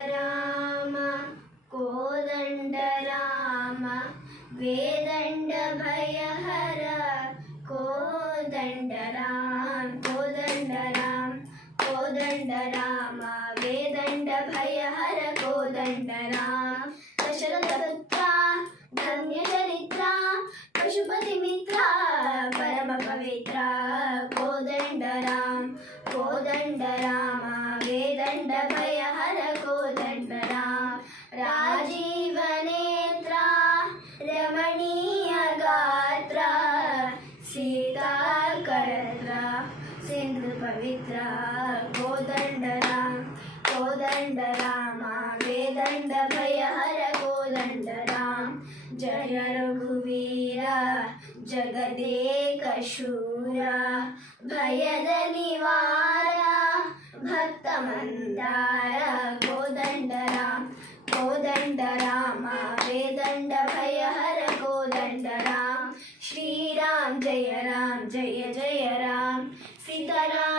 राम कोदंड राम वेदंड भयहर कोदंड राम वेदंड भयहर कोदंड राम दशरथ पुत्र धन्य चरित्र पशुपति मित्र परम पवित्र कोदंड राम वेदंड भयहर कोदंड राम राजीव नेत्र रमणीय गात्र सीता करत्र सिंधु पवित्र कोदंड राम वेदंड भयहर कोदंड राम जय रघुवीर जगदेक शूर भयद निवार भक्त मंदार कोदंड राम वेदंड भयहर कोदंड राम श्री राम जय जय राम सीताराम